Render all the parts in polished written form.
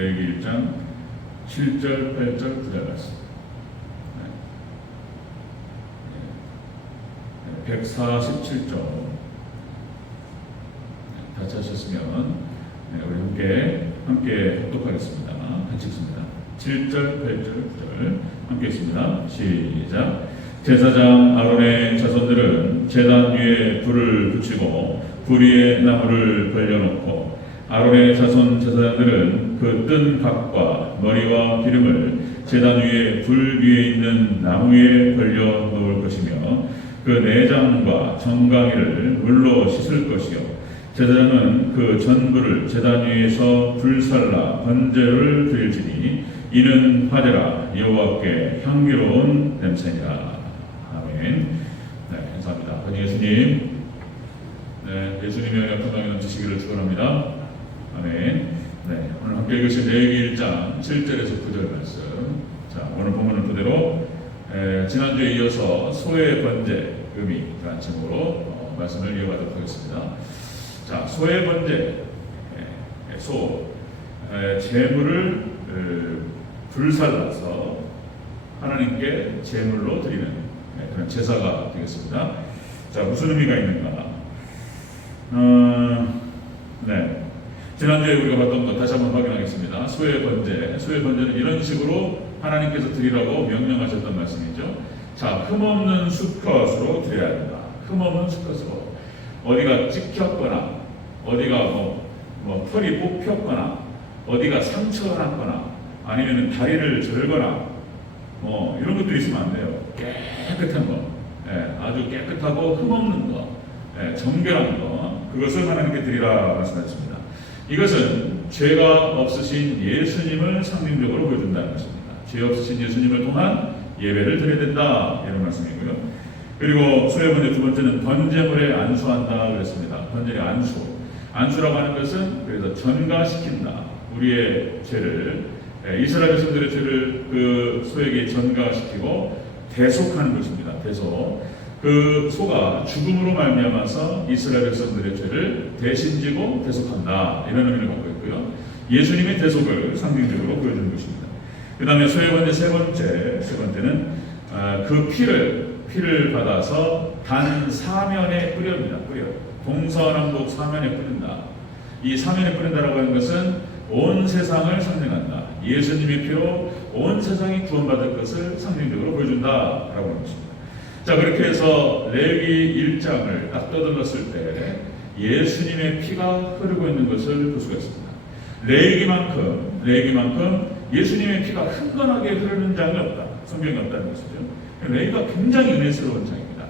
레위기 1장 7절, 8절, 9절 말씀. 147쪽. 다 찾으셨으면 우리 함께 합독하겠습니다. 같이 읽습니다. 7절, 8절, 9절 함께 읽습니다. 시작. 제사장 아론의 자손들은 제단 위에 불을 붙이고 불 위에 나무를 벌려놓고 아론의 자손 제사장들은 그 뜬 각과 머리와 기름을 제단 위에 불 위에 있는 나무 위에 벌려 놓을 것이며 그 내장과 정강이를 물로 씻을 것이요 제사장은 그 전부를 제단 위에서 불살라 번제를 드릴지니 이는 화제라 여호와께 향기로운 냄새니라. 아멘. 네, 감사합니다. 아버지 예수님, 예수님의 영광이 넘치시기를 축원합니다. 아멘. 네, 오늘 함께 읽으신 레위기 1장 7절에서 9절 말씀. 자, 오늘 본문을 토대로 지난주에 이어서 소의 번제 의미라는 제목으로 말씀을 이어가도록 하겠습니다. 자, 소의 번제, 제물을 불살라서 하나님께 제물로 드리는 그런 제사가 되겠습니다. 자, 무슨 의미가 있는가? 지난주에 우리가 봤던 것 다시 한번 확인하겠습니다. 소의 번제는 이런 식으로 하나님께서 드리라고 명령하셨던 말씀이죠. 자, 흠없는 수컷으로 드려야 된다. 흠없는 수컷으로. 어디가 찍혔거나, 어디가 털이 뽑혔거나, 어디가 상처가 났거나, 아니면 다리를 절거나, 이런 것들이 있으면 안 돼요. 깨끗한 거, 아주 깨끗하고 흠없는 거, 정결한 거, 그것을 하나님께 드리라 말씀하셨습니다. 이것은 죄가 없으신 예수님을 상징적으로 보여준다는 것입니다. 죄 없으신 예수님을 통한 예배를 드려야 된다, 이런 말씀이고요. 그리고 소의 번제 두 번째는 번제물에 안수한다 그랬습니다. 번제의 안수라고 하는 것은 그래서 전가시킨다. 우리의 죄를, 이스라엘 백성들의 죄를 그 소에게 전가시키고 대속하는 것입니다. 대속. 그 소가 죽음으로 말미암아서 이스라엘 백성들의 죄를 대신 지고 대속한다, 이런 의미를 갖고 있고요. 예수님의 대속을 상징적으로 보여주는 것입니다. 그 다음에 소의 번제 세 번째는 그 피를 받아서 단 사면에 뿌립니다. 동서남북 사면에 뿌린다. 이 사면에 뿌린다라고 하는 것은 온 세상을 상징한다. 예수님의 피로 온 세상이 구원받을 것을 상징적으로 보여준다라고 하는 것입니다. 자, 그렇게 해서 레위기 1장을 딱 떠들었을 때 예수님의 피가 흐르고 있는 것을 볼 수가 있습니다. 레위기만큼 예수님의 피가 흥건하게 흐르는 장이 없다. 성경이 없다는 것이죠. 레위기가 굉장히 은혜스러운 장입니다.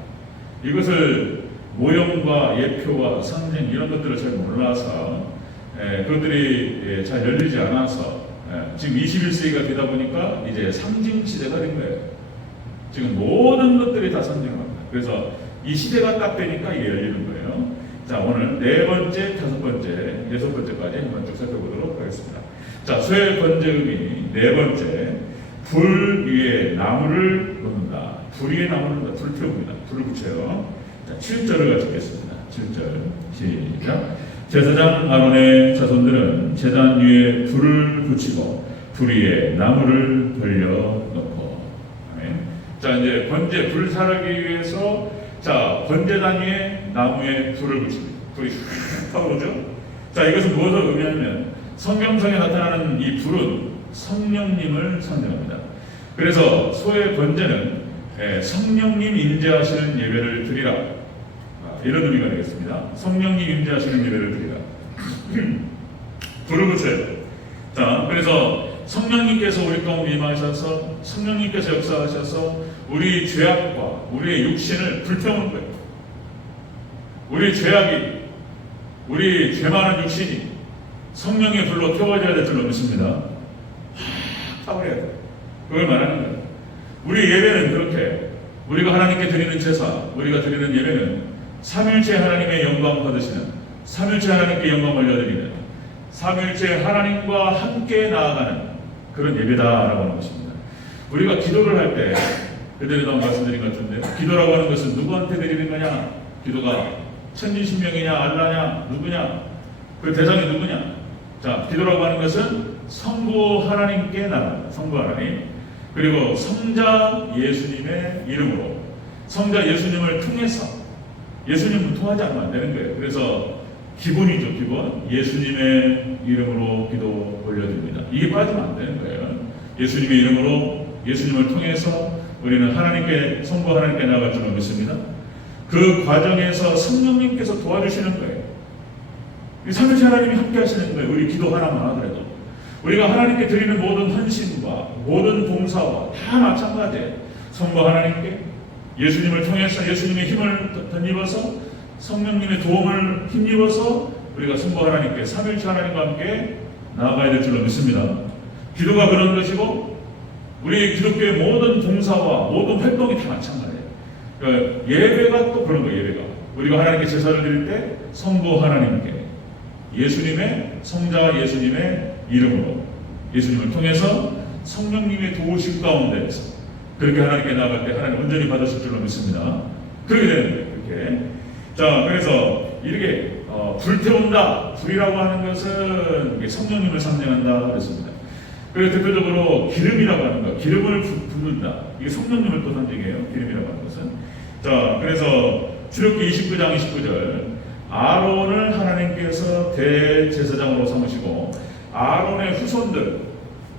이것을 모형과 예표와 상징 이런 것들을 잘 몰라서 그것들이 잘 열리지 않아서 지금 21세기가 되다 보니까 이제 상징 시대가 된 거예요. 지금 모든 것들이 다 상징합니다. 그래서 이 시대가 딱 되니까 이게 열리는 거예요. 자, 오늘 네 번째, 다섯 번째, 여섯 번째까지 한번 쭉 살펴보도록 하겠습니다. 자, 소의 번제 의미 네 번째, 불 위에 나무를 놓는다. 불 위에 나무를 놓는다. 불을 태웁니다. 불을 붙여요. 자, 7절을 같이 읽겠습니다. 7절 시작. 제사장 아론의 자손들은 제단 위에 불을 붙이고 불 위에 나무를 벌려놓고. 자, 이제 번제 불 사르기 위해서 번제단 위에 나무에 불을 붙입니다. 불이 휙 타오르죠. 자, 이것은 무엇을 의미하냐면 성경상에 나타나는 이 불은 성령님을 상징합니다. 그래서 소의 번제는 성령님 임재하시는 예배를 드리라, 이런 의미가 되겠습니다. 성령님 임재하시는 예배를 드리라. 불을 붙여요. 자, 그래서 성령님께서 우리 가운데 임하셔서 성령님께서 역사하셔서 우리 죄악과 우리의 육신을 불태우는 거예요. 우리 죄악이, 우리 죄 많은 육신이 성령의 불로 태워져야 될 줄 믿습니다. 타버려야 돼요. 그걸 말하는 거예요. 우리 예배는 그렇게 우리가 하나님께 드리는 제사, 우리가 드리는 예배는 삼일째 하나님의 영광 받으시는, 삼일째 하나님께 영광 올려드리는, 삼일째 하나님과 함께 나아가는 그런 예배다라고 하는 것입니다. 우리가 기도를 할 때 그전에도 말씀드린 것 같은데, 기도라고 하는 것은 누구한테 드리는 거냐? 기도가 천지신명이냐, 알라냐, 누구냐? 그 대상이 누구냐? 자, 기도라고 하는 것은 성부 하나님께 나갑니다. 성부 하나님. 그리고 성자 예수님의 이름으로, 성자 예수님을 통해서, 예수님은 통하지 않으면 안 되는 거예요. 그래서 기본이죠, 기본. 예수님의 이름으로 기도 올려드립니다. 이게 빠지면 안 되는 거예요. 예수님의 이름으로, 예수님을 통해서 우리는 하나님께, 성부 하나님께 나아갈 줄로 믿습니다. 그 과정에서 성령님께서 도와주시는 거예요. 삼위일체 하나님이 함께 하시는 거예요. 우리 기도 하나만 하더라도. 우리가 하나님께 드리는 모든 헌신과 모든 봉사와 다 마찬가지예요. 성부 하나님께 예수님을 통해서 예수님의 힘을 덧입어서 성령님의 도움을 힘입어서 우리가 성부 하나님께 삼위일체 하나님과 함께 나아가야 될 줄로 믿습니다. 기도가 그런 것이고 우리 기독교의 모든 봉사와 모든 활동이 다 마찬가지예요. 그러니까 예배가 또 그런 거예요. 예배가 우리가 하나님께 제사를 드릴 때 성부 하나님께 예수님의 성자 예수님의 이름으로 예수님을 통해서 성령님의 도우심 가운데에서 그렇게 하나님께 나아갈 때 하나님 온전히 받으실 줄로 믿습니다. 그렇게 되는 거예요. 그렇게. 자, 그래서 이렇게 불태운다. 불이라고 하는 것은 성령님을 상징한다 그랬습니다. 그리고 대표적으로 기름이라고 하는 것, 기름을 붓는다. 이게 성령님을 또 상징해요. 기름이라고 하는 것은. 자, 그래서 출애굽기 29장 29절 아론을 하나님께서 대제사장으로 삼으시고 아론의 후손들,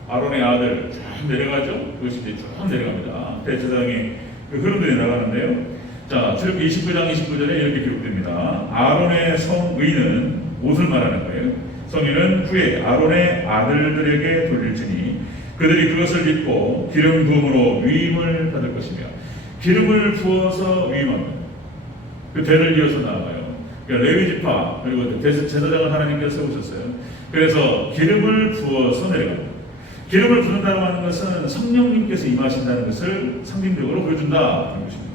아론의 아들 쭉 내려가죠. 그것이 이제 쭉 내려갑니다. 대제사장이 그 흐름들이 나가는데요. 자, 출애굽기 29장 29절에 이렇게 기록됩니다. 아론의 성의는 옷을 말하는 거예요. 성의는 후에 아론의 아들들에게 돌릴지니 그들이 그것을 입고 기름 부음으로 위임을 받을 것이며 기름을 부어서 위임합니다. 그 대를 이어서 나아가요. 그러니까 레위지파 그리고 제사장을 하나님께서 세우셨어요. 그래서 기름을 부어서 내려갑니다. 기름을 부는다고 하는 것은 성령님께서 임하신다는 것을 상징적으로 보여준다 그런 것입니다.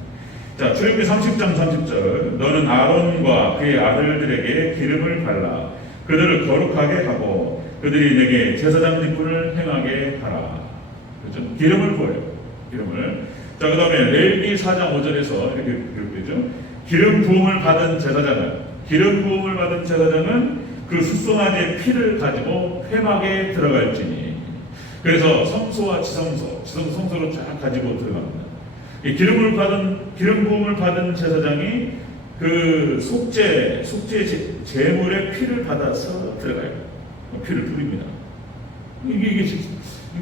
자, 출애굽기 30장 30절 너는 아론과 그의 아들들에게 기름을 발라 그들을 거룩하게 하고 그들이 내게 제사장 직분을 행하게 하라. 그렇죠? 기름을 부어요. 기름을. 자, 그 다음에 레위기 4장 5절에서 이렇게 기록되죠. 기름 부음을 받은 제사장은 그 숫송아지의 피를 가지고 회막에 들어갈지니. 그래서 성소와 지성소로 쫙 가지고 들어갑니다. 기름 부음을 받은 제사장이 그 속죄 제물의 피를 받아서 들어가요. 피를 뿌립니다. 이게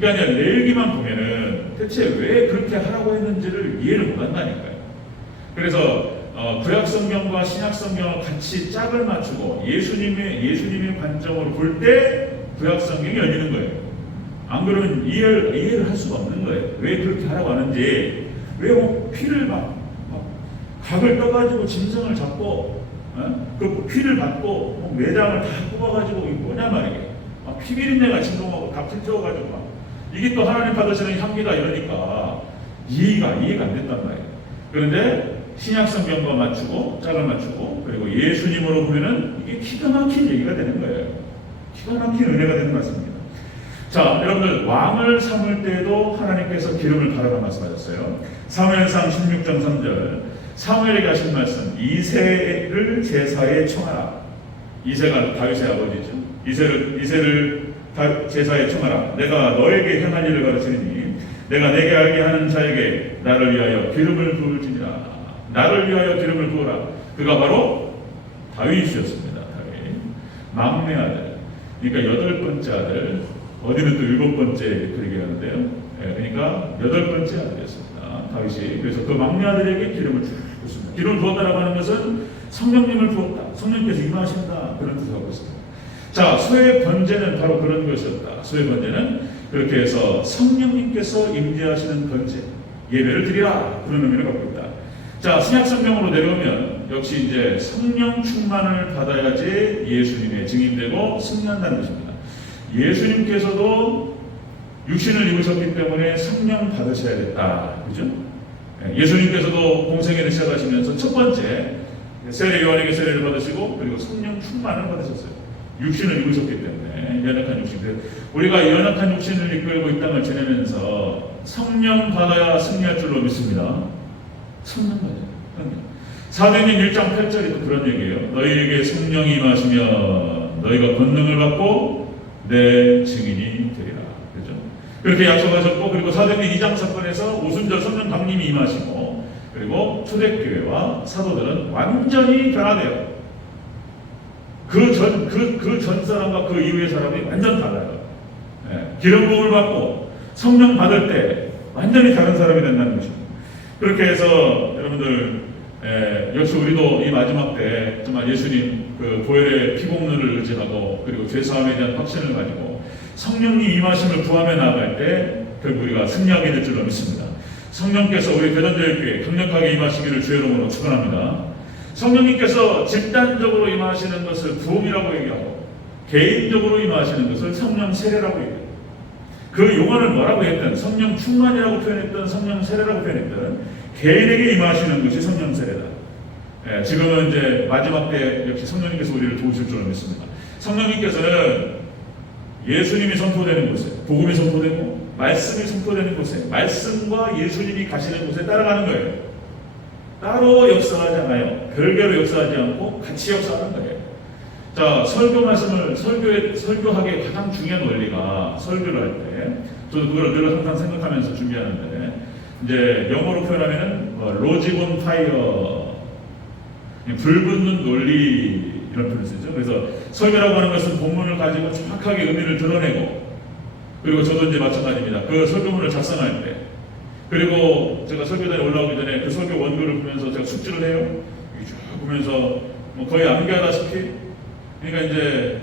아니라 레위기만 보면은 대체 왜 그렇게 하라고 했는지를 이해를 못한다니까요. 그래서 구약 성경과 신약 성경을 같이 짝을 맞추고 예수님의 관점으로 볼 때 구약 성경이 열리는 거예요. 안 그러면 이해를 할 수가 없는 거예요. 왜 그렇게 하라고 하는지, 왜 피를 각을 떠가지고 짐승을 잡고, 그 피를 받고 내장을 다 뽑아가지고 이게 뭐냐 말이에요. 피 비린내가 진동하고 다 불태워가지고 이게 또 하나님 받으시는 향기다 이러니까 이해가 안 됐단 말이에요. 그런데 신약 성경과 맞추고 짝을 맞추고 그리고 예수님으로 보면은 이게 기가 막힌 얘기가 되는 거예요. 기가 막힌 은혜가 되는 말씀입니다. 자, 여러분들 왕을 삼을 때도 하나님께서 기름을 바라라 말씀하셨어요. 사무엘상 16장 3절 사무엘에게 하신 말씀 이새를 제사에 청하라. 이새가 다윗의 아버지죠. 이새를 제사에 청하라. 내가 너에게 행한 일을 가르치니 내가 내게 알게 하는 자에게 나를 위하여 기름을 부을지니라. 나를 위하여 기름을 부어라. 그가 바로 다윗이었습니다. 다윗. 막내 아들. 그러니까 8번째 아들. 어디는 또 7번째 그렇게 하는데요. 그러니까 8번째 아들이었습니다. 다윗이. 그래서 그 막내 아들에게 기름을 부었습니다. 기름을 부었다라고 하는 것은 성령님을 부었다. 성령님께서 임하신다. 그런 뜻을 하고 있습니다. 자, 소의 번제는 바로 그런 것이었다. 소의 번제는 그렇게 해서 성령님께서 임재하시는 번제, 예배를 드리라. 그런 의미를 갖고 있다. 자, 신약 성경으로 내려오면 역시 이제 성령 충만을 받아야지 예수님의 증인되고 승리한다는 것입니다. 예수님께서도 육신을 입으셨기 때문에 성령 받으셔야겠다. 그죠? 예수님께서도 공생애를 시작하시면서 첫 번째 세례 요한에게 세례를 받으시고 그리고 성령 충만을 받으셨어요. 육신을 입으셨기 때문에 연약한 육신. 우리가 연약한 육신을 이끌고 이 땅을 지내면서 성령 받아야 승리할 줄로 믿습니다. 성령 받아요. 사도행전 1장 8절이 또 그런 얘기예요. 너희에게 성령이 임하시면 너희가 권능을 받고 내 증인이 되리라. 그죠? 그렇게 약속하셨고, 그리고 사도행전 2장 사건에서 오순절 성령 강림이 임하시고, 그리고 초대교회와 사도들은 완전히 변화돼요. 그 전 사람과 그 이후의 사람이 완전 달라요. 기름 부음을 받고 성령 받을 때 완전히 다른 사람이 된다는 것입니다. 그렇게 해서 여러분들 역시 우리도 이 마지막 때 정말 예수님 그 보혈의 피공로를 의지하고 그리고 죄사함에 대한 확신을 가지고 성령님 임하심을 구하며 나아갈 때 결국 우리가 승리하게 될 줄로 믿습니다. 성령께서 우리 대전제일교회 강력하게 임하시기를 주의 이름으로 축원합니다. 성령님께서 집단적으로 임하시는 것을 부흥이라고 얘기하고 개인적으로 임하시는 것을 성령 세례라고 얘기해요. 그 용어를 뭐라고 했든 성령 충만이라고 표현했든 성령 세례라고 표현했든 개인에게 임하시는 것이 성령 세례다. 지금은 이제 마지막 때 역시 성령님께서 우리를 도우실 줄로 믿습니다. 성령님께서는 예수님이 선포되는 곳에 복음이 선포되고 말씀이 선포되는 곳에 말씀과 예수님이 가시는 곳에 따라가는 거예요. 따로 역사하지 않아요. 별개로 역사하지 않고 같이 역사하는 거예요. 자, 설교 말씀을 설교하기에 가장 중요한 원리가 설교를 할 때, 저도 그걸 늘 항상 생각하면서 준비하는데, 이제 영어로 표현하면은 로직 온 파이어, 불 붙는 논리 이런 표현을 쓰죠. 그래서 설교라고 하는 것은 본문을 가지고 정확하게 의미를 드러내고, 그리고 저도 이제 마찬가지입니다. 그 설교문을 작성할 때, 그리고 제가 설교단에 올라오기 전에 그 설교 원고를 보면서 제가 숙지를 해요. 쭉 보면서 뭐 거의 암기하다시피, 그러니까 이제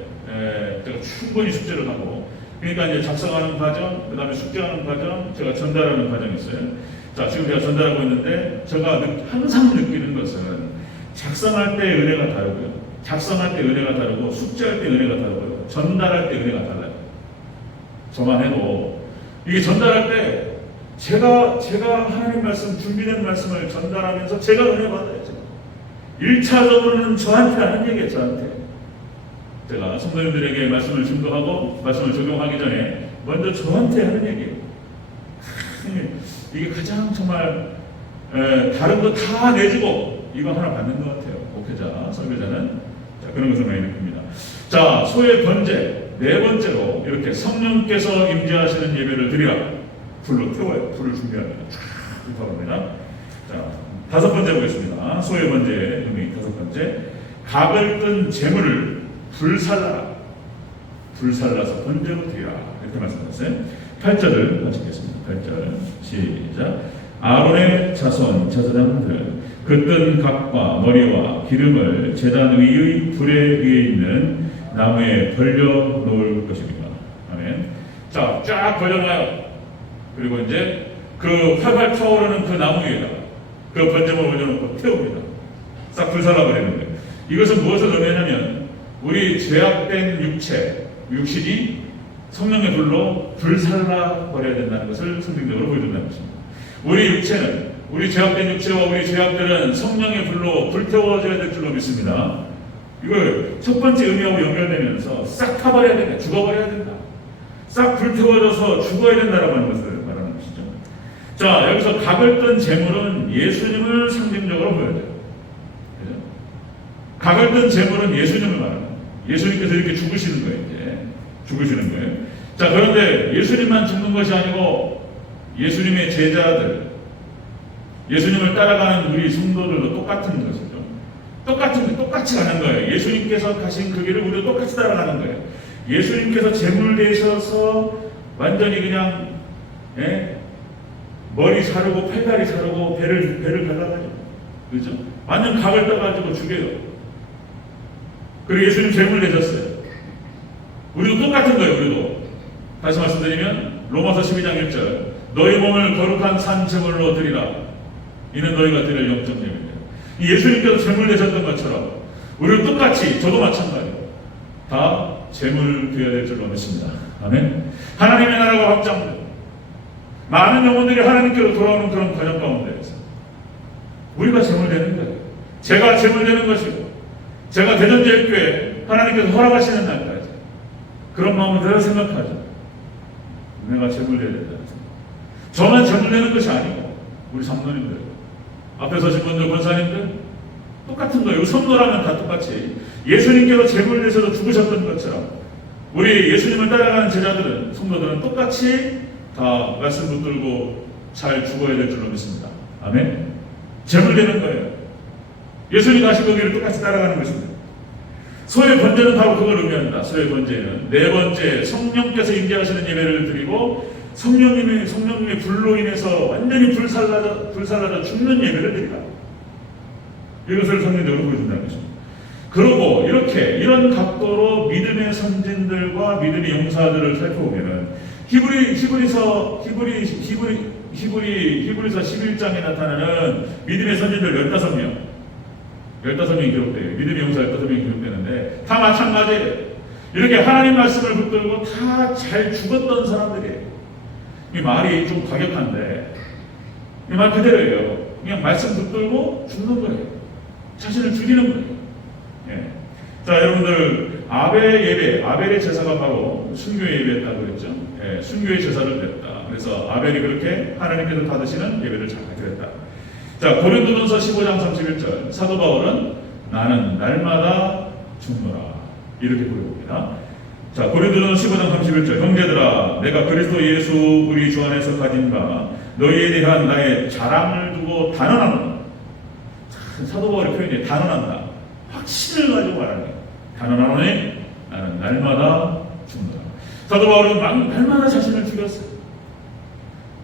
제가 충분히 숙제를 하고, 그러니까 이제 작성하는 과정, 그 다음에 숙제하는 과정, 제가 전달하는 과정이 있어요. 자, 지금 제가 전달하고 있는데 제가 항상 느끼는 것은 작성할 때 은혜가 다르고요, 작성할 때 은혜가 다르고, 숙제할 때 은혜가 다르고요, 전달할 때 은혜가 달라요. 저만 해도 이게 전달할 때 제가 하나님 말씀, 준비된 말씀을 전달하면서 제가 은혜 받아야죠. 1차적으로는 저한테 하는 얘기예요. 저한테. 제가 성도님들에게 말씀을 증거하고 말씀을 적용하기 전에 먼저 저한테 하는 얘기예요. 이게 가장 정말 다른 거 다 내주고 이거 하나 받는 것 같아요. 목회자, 설교자는. 자, 그런 것을 많이 느낍니다. 자, 소의 번째, 네 번째로 이렇게 성령께서 임재하시는 예배를 드리라. 불로 태워요. 불을 준비합니다. 쫙 불타오릅니다. 자, 다섯 번째 보겠습니다. 소의 번째의 의미 다섯 번째. 각을 뜬 재물을 불살라라. 불살라서 번제로 드리라. 이렇게 말씀하셨어요. 8절을 마치겠습니다. 8절 시작. 아론의 자손 제사장들 그 뜬 각과 머리와 기름을 제단 위의 불에 위에 있는 나무에 벌려 놓을 것입니다. 아멘. 자, 쫙 벌려놔요. 그리고 이제 그 활활 타오르는 그 나무 위에다 그 번제물 올려놓고 태웁니다. 싹 불살라 버리는 거예요. 이것은 무엇을 의미하냐면 우리 죄악된 육신이 성령의 불로 불살라 버려야 된다는 것을 성경적으로 보여준다는 것입니다. 우리 육체는, 우리 죄악된 육체와 우리 죄악들은 성령의 불로 불태워져야 될 줄로 믿습니다. 이걸 첫 번째 의미하고 연결되면서 싹 타버려야 된다. 죽어버려야 된다. 싹 불태워져서 죽어야 된다라고 하는 것을 말하는 것이죠. 자, 여기서 각을 뜬 제물은 예수님을 상징적으로 보여줘요. 그죠? 각을 뜬 제물은 예수님을 말하는 거예요. 예수님께서 이렇게 죽으시는 거예요. 이제 죽으시는 거예요. 자, 그런데 예수님만 죽는 것이 아니고 예수님의 제자들, 예수님을 따라가는 우리 성도들도 똑같은 것이죠. 똑같이 가는 거예요. 예수님께서 가신 그 길을 우리도 똑같이 따라가는 거예요. 예수님께서 제물 되셔서 완전히 그냥 머리 자르고 팔다리 자르고 배를 갈라가죠. 그렇죠? 완전 각을 떠가지고 죽여요. 그리고 예수님 제물 되셨어요. 우리도 똑같은 거예요. 우리도 다시 말씀드리면 로마서 12장 1절 너희 몸을 거룩한 산 제물로 드리라. 이는 너희가 드릴 영적 예배입니다. 예수님께서 제물 되셨던 것처럼 우리도 똑같이, 저도 마찬가지로 다 제물 되어야 될 줄로 믿습니다. 아멘. 하나님의 나라가 확장되고 많은 영혼들이 하나님께로 돌아오는 그런 과정 가운데에서 우리가 제물 되는 거예요. 제가 제물 되는 것이고 제가 대전제일교회 하나님께서 허락하시는 날까지 그런 마음으로 늘 생각하죠. 내가 제물 되어야 된다. 저만 제물 되는 것이 아니고 우리 장로님들, 앞에 서신 분들, 권사님들 똑같은 거예요. 성도라면 다 똑같이 예수님께서 제물 되셔서 죽으셨던 것처럼 우리 예수님을 따라가는 제자들은, 성도들은 똑같이 다 말씀 붙들고 잘 죽어야 될 줄로 믿습니다. 아멘. 제물되는 거예요. 예수님 다시 거기를 똑같이 따라가는 것입니다. 소의 번제는 바로 그걸 의미합니다. 소의 번제는 네 번째, 성령께서 임재하시는 예배를 드리고 성령님의 불로 인해서 완전히 불살라져 죽는 예배를 드리라. 이것을 성경적으로 보여준다는 것입니다. 그리고 이런 각도로 믿음의 선진들과 믿음의 용사들을 살펴보면은 히브리서 11장에 나타나는 믿음의 선진들 15명이 기록돼요. 믿음의 용사 15명이 기록되는데 다 마찬가지예요. 이렇게 하나님 말씀을 붙들고 다 잘 죽었던 사람들이에요. 이 말이 좀 과격한데 이 말 그대로예요. 그냥 말씀 붙들고 죽는 거예요. 자신을 죽이는 거예요. 예. 자, 여러분들 아벨의 제사가 바로 순교의 예배였다고 그랬죠. 예, 순교의 제사를 드렸다. 그래서 아벨이 그렇게 하나님께서 받으시는 예배를 잘 드렸다. 자, 고린도전서 15장 31절 사도 바울은 나는 날마다 죽노라 이렇게 고백합니다. 자, 고린도전서 15장 31절 형제들아 내가 그리스도 예수 우리 주 안에서 가진 바 너희에 대한 나의 자랑을 두고 단언하노라. 사도 바울의 표현이 단언한다. 확신을 가지고 말하는 거예요. 단언하노니 나는 날마다 죽노라. 사도 바울은 날마다 자신을 죽였어요.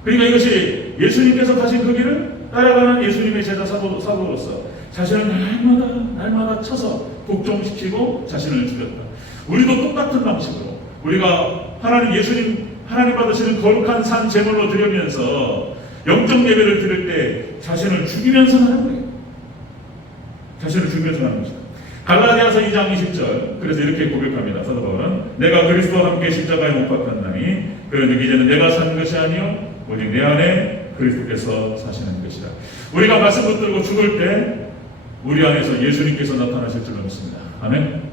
그러니까 이것이 예수님께서 가신 그 길을 따라가는 예수님의 제자 사도로서 자신을 날마다 쳐서 복종시키고 자신을 죽였다. 우리도 똑같은 방식으로 우리가 하나님 받으시는 거룩한 산 제물로 드리면서 영적 예배를 드릴 때 자신을 죽이면서 하는 거예요. 자신을 죽이면서 하는 것이다. 갈라디아서 2장 20절 그래서 이렇게 고백합니다. 사도 바울은 내가 그리스도와 함께 십자가에 못 박혔나니 그러니 이제는 내가 사는 것이 아니요 오직 내 안에 그리스도께서 사시는 것이다. 우리가 말씀 붙들고 죽을 때 우리 안에서 예수님께서 나타나실 줄로 믿습니다. 아멘.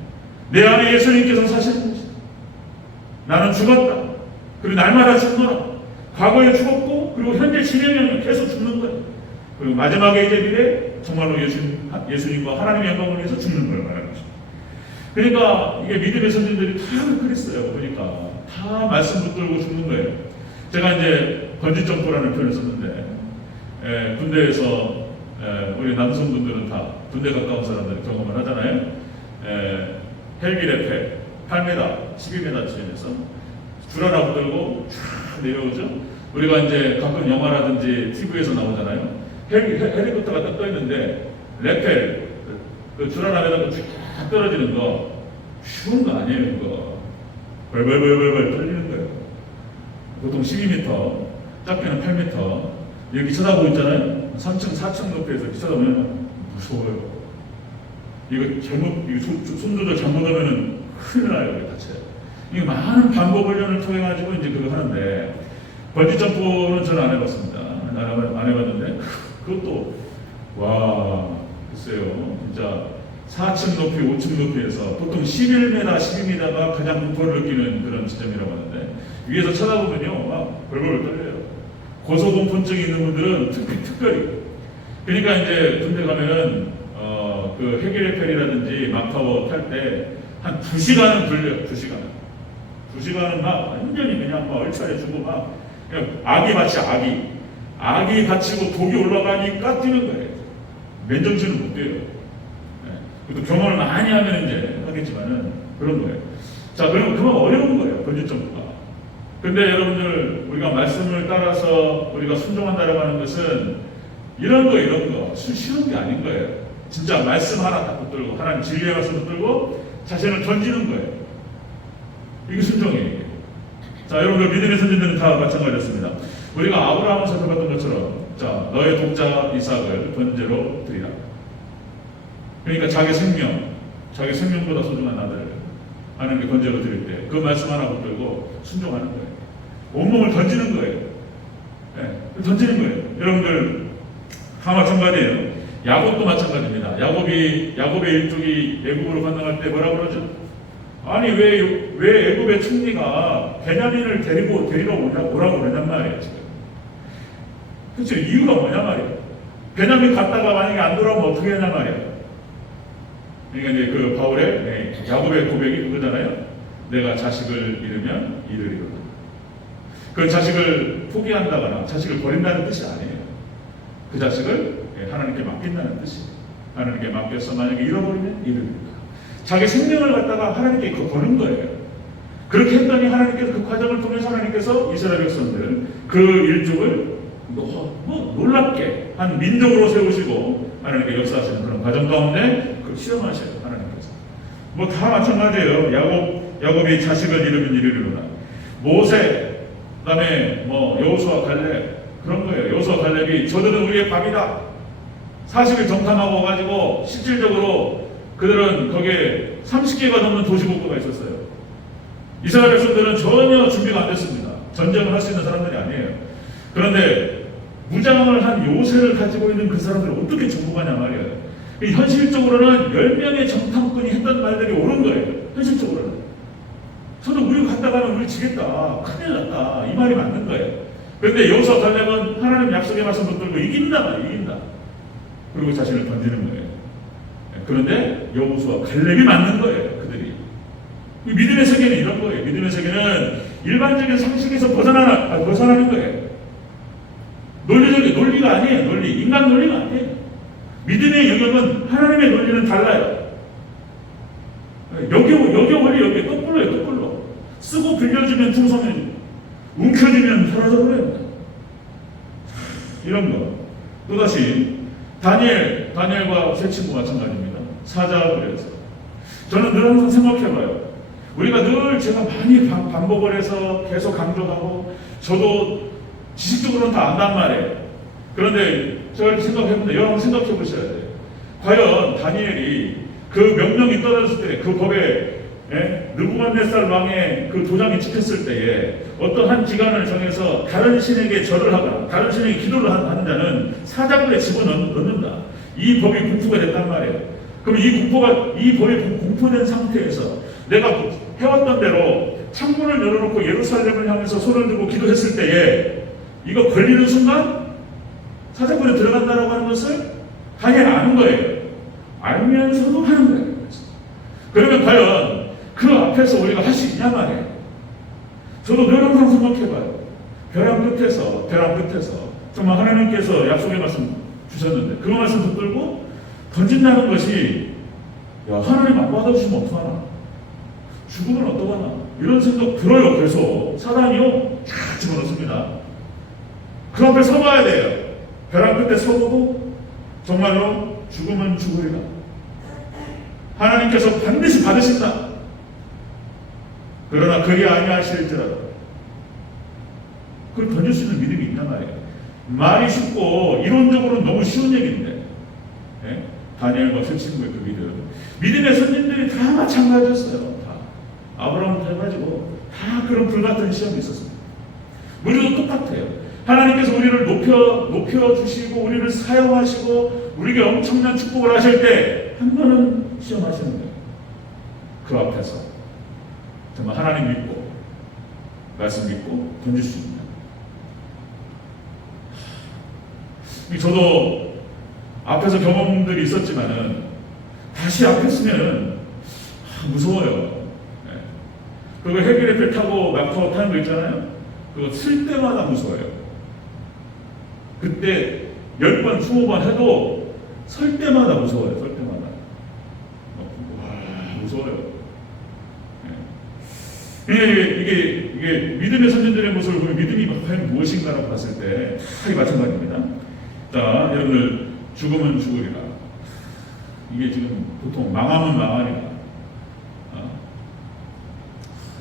내 안에 예수님께서 사시는 것이다. 나는 죽었다. 그리고 날마다 죽노라. 과거에 죽었고 그리고 현재 진행형은 계속 죽는 거예요. 그리고 마지막에 이제 미래 정말로 예수님과 하나님의 영광을 위해서 죽는 걸 말하는 것입니다. 그러니까 이게 믿음의 선진들이 다 그랬어요. 그러니까 다 말씀 붙들고 죽는 거예요. 제가 이제 번지점프라는 표현을 썼는데 군대에서 우리 남성분들은 다 군대 가까운 사람들 경험을 하잖아요. 헬기 레펠 8m, 12m쯤에서 줄 하나 붙들고 쫙 내려오죠. 우리가 이제 가끔 영화라든지 TV에서 나오잖아요. 헬리콥터가 딱 떠 있는데 레펠 그 줄 하나에다가 쫙 떨어지는 거 쉬운 거 아니에요. 그거 벌벌 떨리는 거예요. 보통 12m, 작게는 8m. 여기 쳐다보고 있잖아요. 3층, 4층 높이에서 이렇게 쳐다보면 무서워요. 이거 손 조절 잘못하면 큰일 나요. 다쳐요. 이게 많은 반복 훈련을 통해 가지고 이제 그거 하는데 번지 점프는 저는 안 해봤습니다. 안 해봤는데 그것도 와 글쎄요. 진짜 4층 높이, 5층 높이에서 보통 11m, 12m가 가장 공포를 느끼는 그런 지점이라고 하는데 위에서 쳐다보면요 막 벌벌 떨려요. 고소공포증이 있는 분들은 특별히 그러니까 이제 군대 가면은 그 헬기레펠이라든지 막타워 탈 때 한 2시간은 걸려요. 2시간은 막 완전히 그냥 막 얼차려 주고 막 그냥 악이 갇히고 독이 올라가니까 뛰는 거예요. 맨정신은 못 뛰어요. 또 경험을 많이 하면 이제 하겠지만은 그런 거예요. 자, 그러면 어려운 거예요. 번지점프가. 근데 여러분들 우리가 말씀을 따라서 우리가 순종한다라고 하는 것은 이런 거 쉬운 게 아닌 거예요. 진짜 말씀 하나 딱 붙들고 하나님 진리의 말씀 붙들고 자신을 던지는 거예요. 이게 순종이에요. 자, 여러분들 믿음의 선진들은 다 마찬가지였습니다. 우리가 아브라함을 살펴봤던 것처럼 자, 너의 독자 이삭을 번제로 드리라. 그러니까 자기 생명보다 소중한 아들을 하나님께 번제로 드릴 때 그 말씀 하나 붙들고 순종하는 거예요. 온몸을 던지는 거예요. 네, 던지는 거예요. 여러분들 다 마찬가지예요. 야곱도 마찬가지입니다. 야곱의 일족이 애굽으로 건너갈 때 뭐라고 그러죠? 아니 왜 애굽의 총리가 베냐민을 데리러 오라고 그러냔 말이에요. 지금. 그렇죠. 이유가 뭐냐 말이에요. 베냐민 갔다가 만약에 안 돌아오면 어떻게 하냐 말이에요. 그러니까 이제 그 바울의 야곱의 고백이 그거잖아요. 내가 자식을 잃으면 이를 이루라. 그 자식을 포기한다거나 자식을 버린다는 뜻이 아니에요. 그 자식을 하나님께 맡긴다는 뜻이에요. 하나님께 맡겨서 만약에 잃어버리면 이를 이루라. 자기 생명을 갖다가 하나님께 거는 거예요. 그렇게 했더니 하나님께서 그 과정을 통해서 하나님께서 이스라엘 백성들 그 일족을 놀랍게 한 민족으로 세우시고 하나님께 역사하시는 그런 과정 가운데 그걸 실험하셔요. 하나님께서 다 마찬가지예요. 야곱이 자식을 잃으면 이를 이루라. 모세, 그다음에 여호수아 갈렙 그런 거예요. 여호수아 갈렙이 저들은 우리의 밥이다. 40일 정탐하고 가지고 실질적으로 그들은 거기에 30개가 넘는 도시국가가 있었어요. 이스라엘 백성들은 전혀 준비가 안 됐습니다. 전쟁을 할 수 있는 사람들이 아니에요. 그런데 무장을 한 요새를 가지고 있는 그 사람들을 어떻게 정복하냐 말이에요. 현실적으로는 10명의 정탐꾼이 했던 말들이 옳은 거예요. 현실적으로는. 저도 우리 갔다 가면 우리 지겠다. 큰일 났다. 이 말이 맞는 거예요. 그런데 여호수아 갈렙은 하나님 약속의 말씀 붙들고 이긴다. 그리고 자신을 던지는 거예요. 그런데 여호수아 갈렙이 맞는 거예요. 그들이. 믿음의 세계는 이런 거예요. 믿음의 세계는 일반적인 상식에서 벗어나는 거예요. 논리가 아니에요. 인간 논리가 아니에요. 믿음의 영역은 하나님의 논리는 달라요. 여겨 원리 거꾸로요. 쓰고 빌려주면 풍성해, 움켜쥐면 사라져버려요. 이런 거. 또다시 다니엘과 세 친구 마찬가지입니다. 사자굴에서. 저는 늘 항상 생각해봐요. 우리가 늘 제가 많이 반복을 해서 계속 강조하고 저도 지식적으로는 다 안단 말이에요. 그런데 제가 이렇게 생각해보는데 여러분 생각해 보셔야 돼요. 과연 다니엘이 그 명령이 떨어졌을 때 그 법에 느부갓네살 왕의 그 도장이 찍혔을 때에 어떤 한 기간을 정해서 다른 신에게 절을 하거나 다른 신에게 기도를 하는 자는 사자굴에 집어넣는다. 이 법이 공포가 됐단 말이에요. 그럼 이 법이 공포된 상태에서 내가 해왔던 대로 창문을 열어놓고 예루살렘을 향해서 손을 들고 기도했을 때에 이거 걸리는 순간 사자굴에 들어간다라고 하는 것을 다니엘 아는 거예요. 알면서도 하는 거예요. 그러면 과연 그 앞에서 우리가 할 수 있냐 말이에요. 저도 늘 항상 생각해봐요. 벼랑 끝에서 정말 하나님께서 약속의 말씀 주셨는데 그 말씀 붙들고 던진다는 것이 하나님 안 받아주시면 어떡하나, 죽으면 어떡하나, 이런 생각 들어요. 계속 사단이요 다 집어넣습니다. 그 앞에 서봐야 돼요. 벼랑 끝에 서보고 정말로 죽으면 죽으리라. 하나님께서 반드시 받으신다. 그러나 그리 아니하실지라도 그걸 던질 수 있는 믿음이 있단 말이에요. 말이 쉽고 이론적으로는 너무 쉬운 얘기인데 다니엘과 세 친구의 그 믿음의 선진들이 다 마찬가지였어요. 다 아브라함부터 해가지고 다 그런 불같은 시험이 있었습니다. 우리도 똑같아요. 하나님께서 우리를 높여주시고 우리를 사용하시고 우리에게 엄청난 축복을 하실 때 한 번은 시험하시는 거예요. 그 앞에서 정말 하나님 믿고 말씀 믿고 던질 수 있는. 저도 앞에서 경험들이 있었지만은 다시 앞에 서면 무서워요. 그리고 헬기를 배 타고 낙타고 타는 거 있잖아요. 그거 쓸 때마다 무서워요. 그때 10번, 20번 해도 설 때마다 무서워요. 설 때마다. 무서워요. 이게 믿음의 선진들의 모습을 보면 믿음이 과연 무엇인가라고 봤을 때 다 마찬가지입니다. 자, 여러분들 죽으면 죽으리라. 이게 지금 보통 망하면 망하리라.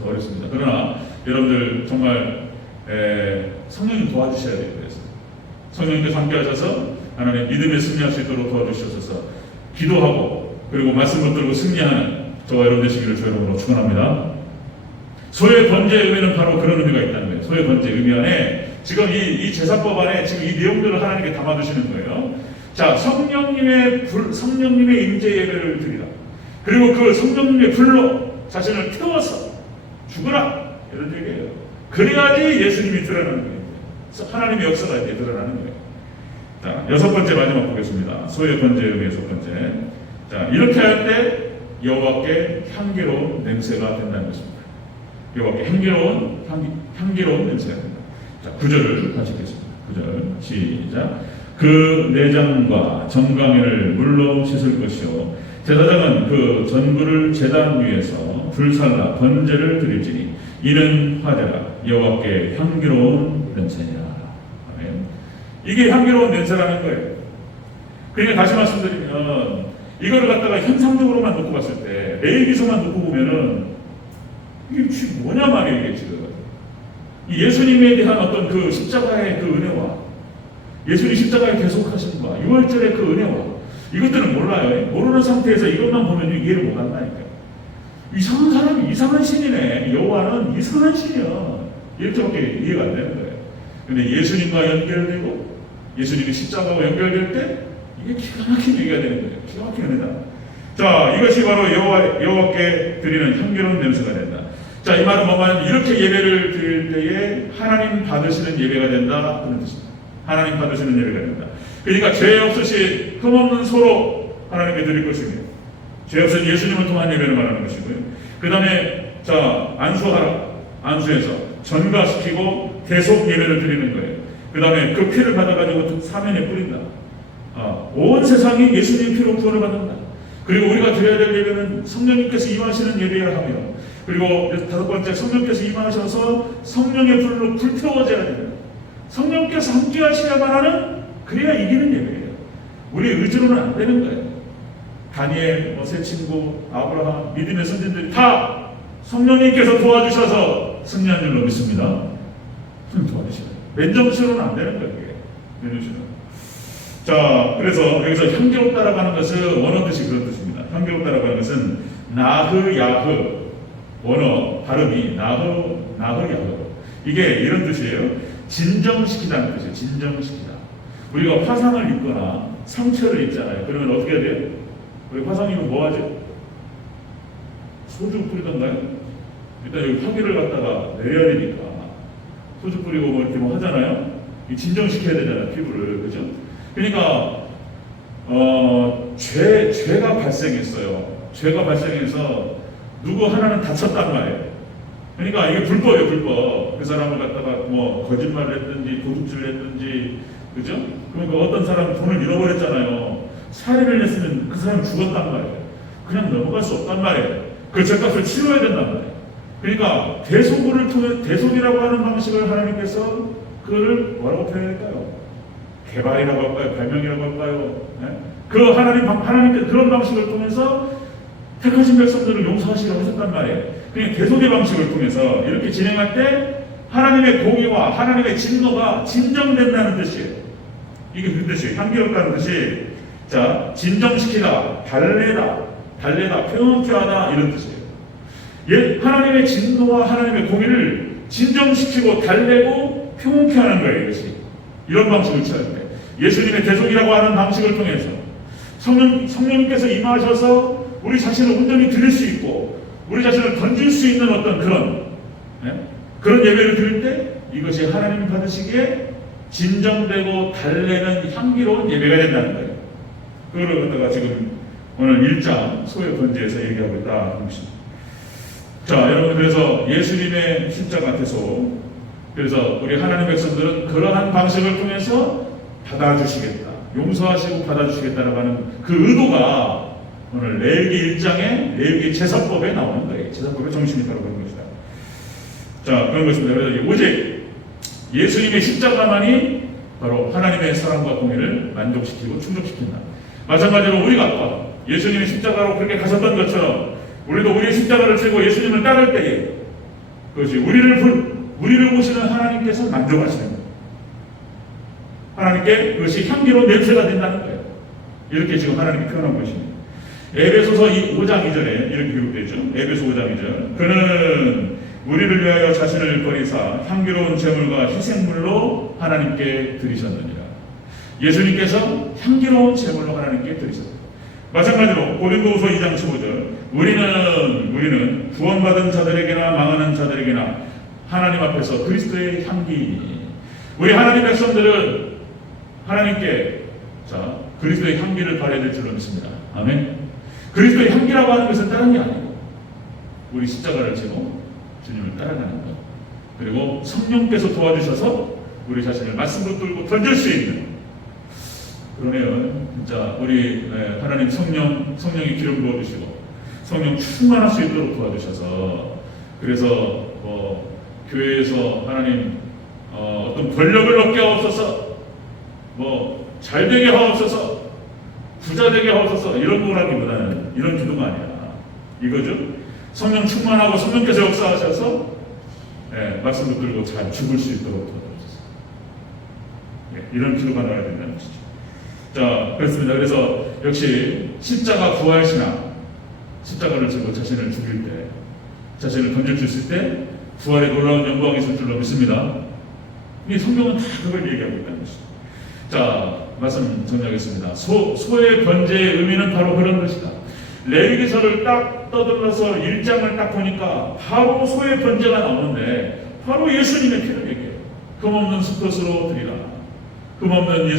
어렵습니다. 그러나 여러분들 정말 성령님 도와주셔야 돼요. 그래서 성령님께서 함께 하셔서 하나님 믿음에 승리할 수 있도록 도와주셔서 기도하고 그리고 말씀을 들고 승리하는 저와 여러분 되시기를 주 여러분으로 축원합니다. 소의 번제의 의미는 바로 그런 의미가 있다는 거예요. 소의 번제 의미 안에 지금 이 제사법 안에 지금 이 내용들을 하나님께 담아두시는 거예요. 자, 성령님의 임재 예배를 드리라. 그리고 그 성령님의 불로 자신을 태워서 죽으라. 이런 얘기예요. 그래야지 예수님이 드러나는 거예요. 하나님의 역사가 이제 드러나는 거예요. 자, 6번째 마지막 보겠습니다. 소의 번제의 의미 6번째. 자, 이렇게 할 때 여호와께 향기로운 냄새가 된다는 것입니다. 여호와께 향기로운 냄새가 된다. 자, 9절을 같이 읽겠습니다. 9절 시작. 그 내장과 정강이를 물로 씻을 것이요 제사장은 그 전부를 제단 위에서 불살라 번제를 드릴지니 이는 화제라 여호와께 향기로운 냄새냐. 아멘. 이게 향기로운 냄새라는 거예요. 그러니까 다시 말씀드리면 이거를 갖다가 현상적으로만 놓고 봤을 때 레위기서만 놓고 보면은 이게 지금 뭐냐 말이에요. 이게 지금 이 예수님에 대한 어떤 그 십자가의 그 은혜와 예수님 십자가의 대속하심과 유월절의 그 은혜와 이것들은 몰라요. 모르는 상태에서 이것만 보면 이해를 못한다니까요. 이상한 사람이 이상한 신이네. 여호와는 이상한 신이야. 이렇게밖에 이해가 안 되는 거예요. 근데 예수님과 연결되고 예수님이 십자가와 연결될 때 이게 기가 막힌 얘기가 되는 거예요. 기가 막힌 은혜다. 자, 이것이 바로 여호와께 드리는 향기로운 냄새가 된다. 자, 이 말은 뭐냐면 이렇게 예배를 드릴 때에 하나님 받으시는 예배가 된다 그런 뜻입니다. 하나님 받으시는 예배가 된다. 그러니까 죄 없으신 흠없는 소로 하나님께 드릴 것이며 죄 없으신 예수님을 통한 예배를 말하는 것이고요. 그 다음에 자 안수하라. 안수해서 전가시키고 대속 예배를 드리는 거예요. 그 다음에 그 피를 받아가지고 사면에 뿌린다. 온 세상이 예수님 피로 구원을 받는다. 그리고 우리가 드려야 될 예배는 성령님께서 임하시는 예배야 하며 그리고 다섯 번째 성령께서 임하셔서 성령의 불로 불태워져야 됩니다. 성령께서 함께 하셔야만 하는 그래야 이기는 예배예요. 우리의 의지로는 안 되는 거예요. 다니엘, 새 친구, 아브라함, 믿음의 선진들이 다 성령님께서 도와주셔서 승리한 줄로 믿습니다. 도와주시면 맨정신으로는 안 되는 거예요. 맨정신으로. 자, 그래서 여기서 향기롭다라고 하는 것은 원어 뜻이 그런 뜻입니다. 향기롭다라고 하는 것은 나흐 야흐 원어 발음이 나흐 야흐 이게 이런 뜻이에요. 진정시키다는 뜻이에요. 진정시키다. 우리가 화상을 입거나 상처를 입잖아요. 그러면 어떻게 해야 돼요? 우리 화상 입으면 뭐 하죠? 소주 뿌리던가요? 일단 여기 화기를 갖다가 내려야 되니까 소주 뿌리고 뭐 이렇게 뭐 하잖아요. 진정시켜야 되잖아요. 피부를. 그죠? 그러니까 죄가 발생했어요. 죄가 발생해서 누구 하나는 다쳤단 말이에요. 그러니까 이게 불법이에요. 불법. 그 사람을 갖다가 뭐 거짓말을 했든지 도둑질을 했든지 그죠? 그러니까 어떤 사람은 돈을 잃어버렸잖아요. 살인을 했으면 그 사람은 죽었단 말이에요. 그냥 넘어갈 수 없단 말이에요. 그 죄값을 치러야 된단 말이에요. 그러니까 대속을 통해 대속이라고 하는 방식을 하나님께서 그걸 뭐라고 표현할까요? 개발이라고 할까요? 발명이라고 할까요? 네? 그 하나님께 그런 방식을 통해서 택하신 백성들을 용서하시라고 하셨단 말이에요. 그냥 대속의 방식을 통해서 이렇게 진행할 때 하나님의 공의와 하나님의 진노가 진정된다는 뜻이에요. 이게 그 뜻이에요. 향기롭다는 뜻이 자 진정시키다, 달래다, 평온케 하다 이런 뜻이에요. 하나님의 진노와 하나님의 공의를 진정시키고 달래고 평온케 하는 거예요. 이것이 이런 방식을 취할 때 예수님의 대속이라고 하는 방식을 통해서 성령님께서 임하셔서 우리 자신을 온전히 드릴 수 있고 우리 자신을 던질 수 있는 어떤 그런 예배를 드릴 때 이것이 하나님이 받으시기에 진정되고 달래는 향기로운 예배가 된다는 거예요. 그걸 갖다가 지금 오늘 1장 소의 번제에서 얘기하고 있다. 자, 여러분 그래서 예수님의 십자가 대속 그래서 우리 하나님 백성들은 그러한 방식을 통해서 받아주시겠다. 용서하시고 받아주시겠다라고 하는 그 의도가 오늘 레위기 1장에 레위기 제사법에 나오는 거예요. 제사법의 정신이 바로 그런 것이다. 자, 그런 것입니다. 그래서 오직 예수님의 십자가만이 바로 하나님의 사랑과 공의를 만족시키고 충족시킨다. 마찬가지로 우리가 예수님의 십자가로 그렇게 가셨던 것처럼 우리도 우리의 십자가를 지고 예수님을 따를 때에 그것이 우리를 보시는 하나님께서 만족하시는 거예요. 하나님께 그것이 향기로운 냄새가 된다는 거예요. 이렇게 지금 하나님이 표현한 것입니다. 에베소서 5장 2절에 이렇게 기록되죠. 에베소 5장 2절. 그는 우리를 위하여 자신을 버리사 향기로운 제물과 희생물로 하나님께 드리셨느니라. 예수님께서 향기로운 제물로 하나님께 드리셨다. 마찬가지로 고린도후서 2장 15절. 우리는 구원받은 자들에게나 망하는 자들에게나 하나님 앞에서 그리스도의 향기이니. 우리 하나님 백성들은 하나님께 그리스도의 향기를 발해야 될 줄로 믿습니다. 아멘. 그리스도의 향기라고 하는 것은 다른 게 아니고 우리 십자가를 지고 주님을 따라가는 것. 그리고 성령께서 도와주셔서 우리 자신을 말씀 붙들고 던질 수 있는. 그러네요. 진짜 우리 하나님 성령이 기름 부어주시고 성령 충만할 수 있도록 도와주셔서, 그래서 교회에서 하나님 어떤 권력을 얻게 하옵소서, 잘 되게 하옵소서, 부자 되게 하옵소서, 이런 거라기보다는 이런 기도가 아니라 이거죠. 성령 충만하고 성령께서 역사하셔서 말씀 붙들고 잘 죽을 수 있도록 도와주셔서, 이런 기도가 나와야 된다는 것이죠. 자, 그렇습니다. 그래서 역시 십자가 부활신앙, 십자가를 지고 자신을 죽일 때, 자신을 던질 수 있을 때 부활의 놀라운 영광이 있을 줄로 믿습니다. 이 성경은 다 그걸 얘기하고 있다는 것이죠. 자, 말씀 정리하겠습니다. 소의 번제의 의미는 바로 그런 것이다. 레위기서를 딱 떠들러서 1장을 딱 보니까 바로 소의 번제가 나오는데 바로 예수님의 피를 얘기해요. 흠없는 수컷으로 드리라. 흠없는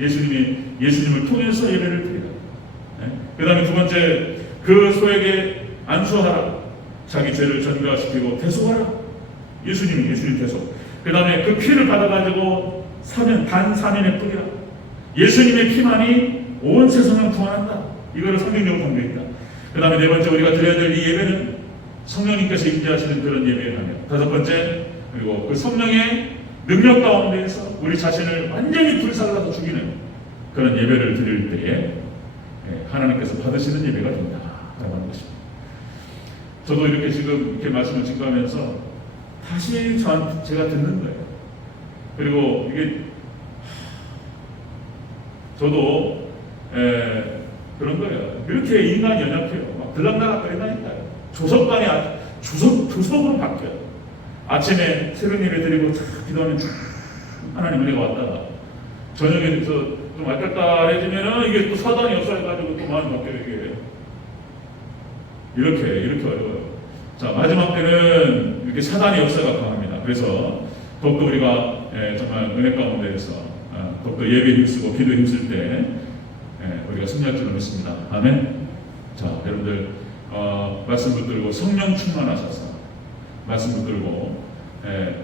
예수님을 통해서 예배를 드리라. 그 다음에 두 번째, 그 소에게 안수하라. 자기 죄를 전가시키고 대속하라. 예수님 대속. 그 다음에 그 피를 받아가지고 단 3인에 뿌리라. 예수님의 피만이 온 세상을 구원한다. 이거를 성경적으로 담겨있다. 그 다음에 네 번째, 우리가 드려야 될 이 예배는 성령님께서 임재하시는 그런 예배를 하며, 다섯 번째, 그리고 그 성령의 능력 가운데에서 우리 자신을 완전히 불살라서 죽이는 그런 예배를 드릴 때에 하나님께서 받으시는 예배가 된다라고 하는 것입니다. 저도 이렇게 지금 이렇게 말씀을 증거하면서 다시 제가 듣는 거예요. 그리고 이게 저도 그런 거예요. 이렇게 인간이 연약해요. 막 들락날락거린다니까요. 조석으로 바뀌어요. 아침에 새벽 예배 드리고 기도하면 하나님 은혜가 왔다가 저녁에 좀 알깔깔해지면은 이게 또 사단이 역사해가지고 또 마음이 바뀌어요. 이렇게 어려워요. 자, 마지막 때는 이렇게 사단의 역사가 강합니다. 그래서 더욱더 우리가 정말 은혜 가운데에서 더욱더 예배에 힘쓰고 기도에 힘쓸 때 우리가 승리할 줄로 믿습니다. 아멘. 자, 여러분들 말씀 붙들고 성령 충만하셔서 말씀 붙들고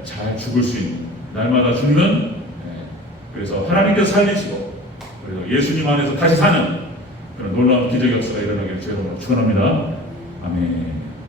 잘 죽을 수 있는, 날마다 죽는, 그래서 하나님께서 살리시고 그래서 예수님 안에서 다시 사는 그런 놀라운 기적 역사가 일어나기를 주의 이름으로 축원합니다. 아멘.